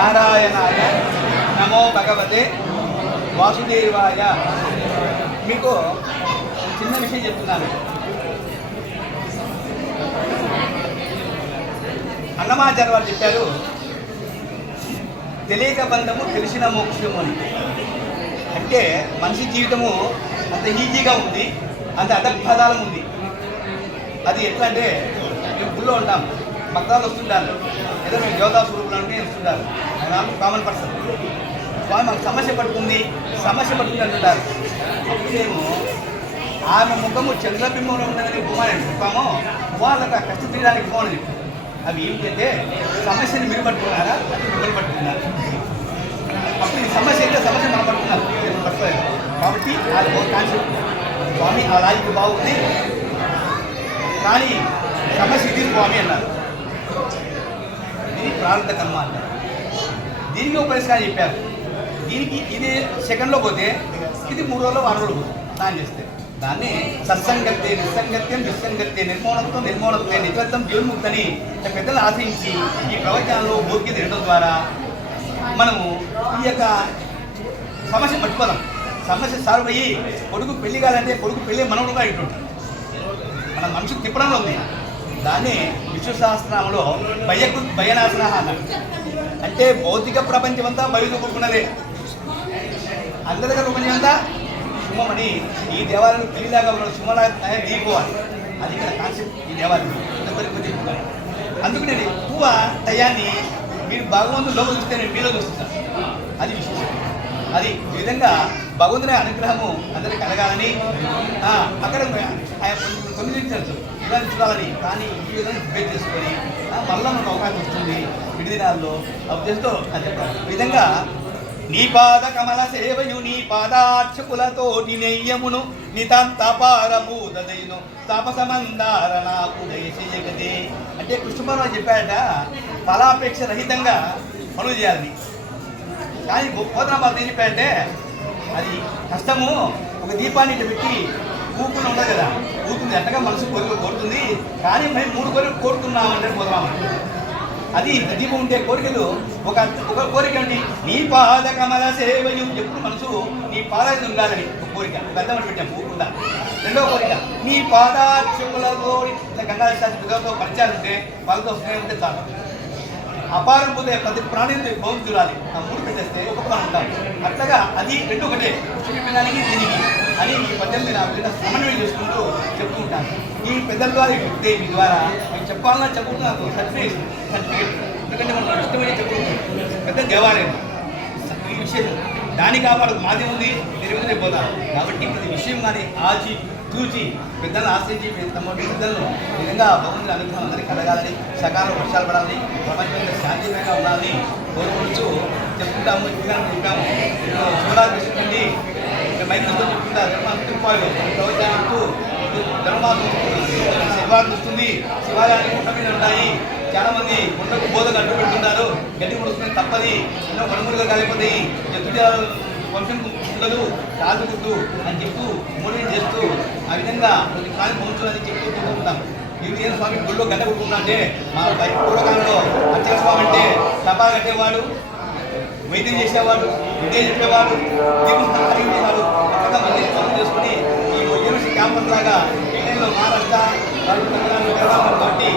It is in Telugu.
నారాయణాయ నమో భగవతే వాసుదేవాయ. మీకు చిన్న విషయం చెప్తున్నాను. అన్నమాచార్య వారు చెప్పారు తెలియక బంధము తెలిసిన మోక్షము అని. అంటే మనిషి జీవితము అంత ఈజీగా ఉంది అంత అధపదాలం ఉంది. అది ఎట్లా అంటే మేము గుళ్ళో ఉంటాము భక్తాలు వస్తుండాలి ఏదో మేము యోగా స్వరూపులు అంటే వస్తుండాలి ఆయన కామన్ పర్సన్. స్వామి మాకు సమస్య పడుతుంది సమస్య పడుతుంది అంటుంటారు. అప్పుడు ఆమె ముఖము చంద్రబింబంలో ఉన్నదని ఉపమానం చెప్తామో వాళ్ళకి ఆ కష్టం తీయడానికి ఫోన్ చెప్పాం అవి ఏమిటంటే సమస్యని మీరు పట్టుకున్నారా అది మిమ్మల్ని పట్టుకున్నారు అప్పుడు ఈ సమస్య అయితే సమస్య మనం పట్టుకున్నారు పట్టుకోలేదు కాబట్టి అది ఒక కాన్సెప్ట్ స్వామి ఆ లాజిక్ బాగుంది కానీ సమస్య ఇది స్వామి అన్నారు. ఇది ప్రారంభ కర్మ అన్నారు దీనికి ఒక పరిష్కారం చెప్పారు. దీనికి ఇది సెకండ్లో పోతే ఇది మూడు రోజులు వారం రోజులు పోతుంది. స్నానం చేస్తే. దాన్ని సత్సంగత్తే నిస్సంగత్యం నిస్సంగత్తే నిర్మూలత్వం నిర్మూలత్వే నిజత్వం జీవన్ముక్తని అని పెద్దలు ఆశించి ఈ ప్రవచనంలో భోగ్యత తినడం ద్వారా మనము ఈ యొక్క సమస్య మర్చిపోదాం సమస్య సాల్వ్ అయ్యి కొడుకు పెళ్ళి కాదంటే కొడుకు పెళ్ళి మనవుడుగా ఇటుంటాం మన మనసు తిప్పడంలో ఉంది. దాన్ని విశ్వశాస్త్రంలో భయకు భయనాశన అన్నాడు అంటే భౌతిక ప్రపంచం అంతా బయలు కొట్టుకున్నదే అందరికీ ప్రపంచం అంతా సింహమని ఈ దేవాలయం పిల్లిలాగా ఉన్న సుమలా తయారు అది ఇక్కడ కాన్సెప్ట్ ఈ దేవాలయం. అందుకు నేను ఎక్కువ టయాన్ని మీరు భగవంతుడు లోపల చూస్తే నేను మీలో చూస్తున్నాను. అది విశేషం. అది ఈ విధంగా భగవంతుని అనుగ్రహము అందరికి కలగాలని అక్కడ తొమ్మిది కొన్ని- ఇలా చూడాలని కానీ ఈ విధంగా డిబేట్ చేసుకొని మళ్ళీ మనకు అవకాశం వస్తుంది విడి దినాల్లో. ఉద్దేశంతో అది చెప్పడం విధంగా నీ పాద కమల సేవయు నీ పాదార్చకులతో నీ నెయ్యమును నితాంతపారభూతదయును తపసమందార నాకు దయచేయగదే. అంటే కృష్ణపరమ చెప్పాడట ఫలాపేక్ష రహితంగా పనులు చేయాలని. కానీ పోతనాబాద్ ఏం చెప్పాడంటే అది కష్టము. ఒక దీపాన్ని ఇట్లా పెట్టి ఊపుకుని ఉండదు కదా ఊపుతుంది ఎంతగా మనసు కోరిక కోరుతుంది. కానీ మేము మూడు కోరికలు కోరుతున్నామంటే పోతున్నామని అది ఇంత దీపం ఉంటే కోరికలు. ఒక ఒక కోరిక ఏంటి? నీ పాద కమల సేవయు ఎప్పుడు మనసు నీ పాదాలు ఉండాలని ఒక కోరిక. ఒక అర్థం పెట్టాం ఊపుకుంటా రెండో కోరిక నీ పాదాక్షకులతో ఇట్లా గంగా శాస్త్రి పరిచయాలు ఉంటే వాళ్ళతో స్నేహం ఉంటే చాలు. అపారం పోతే ప్రతి ప్రాణిని భౌతి చూడాలి. ఆ మూడు పెట్టేస్తే ఒక ప్రాణం ఉంటాం. అట్లాగా అది రెండు ఒకటే. చూపించడానికి దీనికి. అని ఈ పద్దెనిమిది నా పిల్లల సమన్వయం చేసుకుంటూ చెప్తూ ఉంటాను ఈ పెద్దల ద్వారా చెప్తే మీ ద్వారా. మీకు చెప్పాలని చెప్పుకుంటున్నాను నాకు సర్టిఫికేట్ సర్టిఫికేట్. ఎందుకంటే మనం ఇష్టమైన చెప్పుకుంటాం పెద్ద దేవాలయం. ఈ విషయం దాన్ని కాపాడదు మాది ఉంది. నిర్వహణ పోతాం కాబట్టి ప్రతి విషయం కానీ ఆచి చూచి పెద్దలను ఆశ్రయించి తమ పెద్దలను నిజంగా విధంగా భగవంతుని అనుగ్రహం అందరికీ కలగాలని సకాలం వర్షాలు పడాలని ప్రపంచంలో శాంతిమయంగా ఉండాలని కోరుకుంటూ చెప్పుకుంటాము చెప్పుకుంటాము చెప్పాము శివరాత్రి వస్తుంది మైత్రితో చెప్పుకుంటా ధర్మాలు తిరుపాలు ప్రవచనాలు ధర్మాలు శివాన్ని వస్తుంది. శివాలయానికి గుట్ట మీద ఉంటాయి. చాలా మంది గుండకు బోధకు అడ్డు పెడుతున్నారు గడ్డి ముడుస్తుంది తప్పది. ఎన్నో మనుమరుగా కాలిపోతాయి. జంతుజాలు వంశం పిల్లలు రాజు అని చెప్తూ మోడీ చేస్తూ ఆ విధంగా కొన్ని కాలం పంచులని చెప్తూ తింటూ ఉంటాం. ఈ విజయ స్వామి గుళ్ళో గడ్డ కొట్టుకుంటే మా పూర్వకాలంలో అచ్చల స్వామి అంటే తపా కట్టేవాడు వైద్యం చేసేవాడు విద్య చెప్పేవాడు దీపం హరించేవాడు అక్కడ మళ్ళీ స్వామి చేసుకుని ఈ యూనివర్సిటీ క్యాంపస్ లాగా ఇండియన్లో మహారాష్ట్ర కాబట్టి